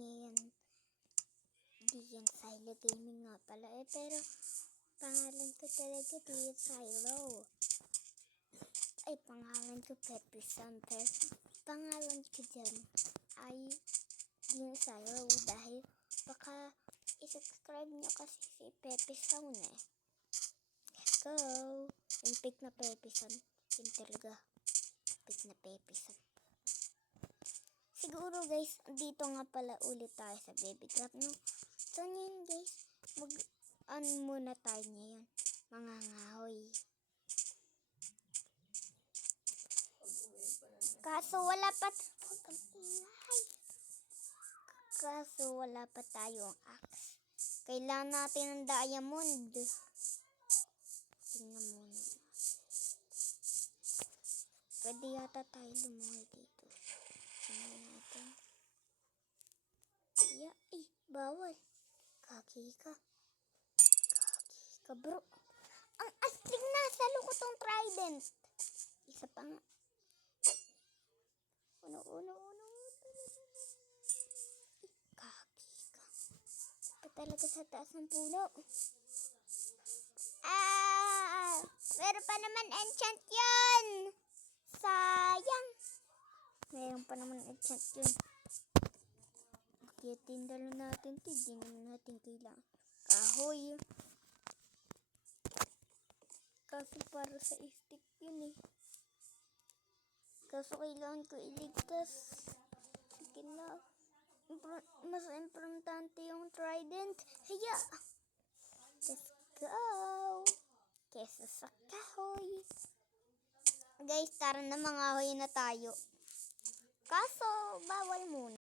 niya yan. Di yan Silo Gaming nga pala pero pangalan ko talaga di yan Silo. Ay, pangalan ko Pepe San, pero pangalan ko dyan ay di yan Silo dahil baka isubscribe nyo kasi si Pepe San Let's go! Yung pick na Pepe San, yun talaga. Pick na Pepe San. Siguro guys, dito nga pala ulit tayo sa Baby Craft, no? So ngayon guys, muna tayo ngayon. Mga ngahoy. Kaso wala pa tayong axe. Kailangan natin ng diamond. Tingnan muna natin. Pwede yata tayo lumungoy dito. Tingnan natin. Bawal. Kaki ka bro. Ang astig na sa loko tong trident. Isa pa nga. Uno. Kaki ka. Pa talaga sa taas ng puno. Meron pa naman enchant yun. Sayang. Meron pa naman enchant yun. Tindalo natin. Hindi naman natin kailangan. Kahoy. Kaso para sa stick yun Kaso kailangan ko iligtas. Sige na. Mas importante yung trident. Haya! Let's go! Kesa sa kahoy. Guys, tara na, mga hoy na tayo. Kaso, bawal muna.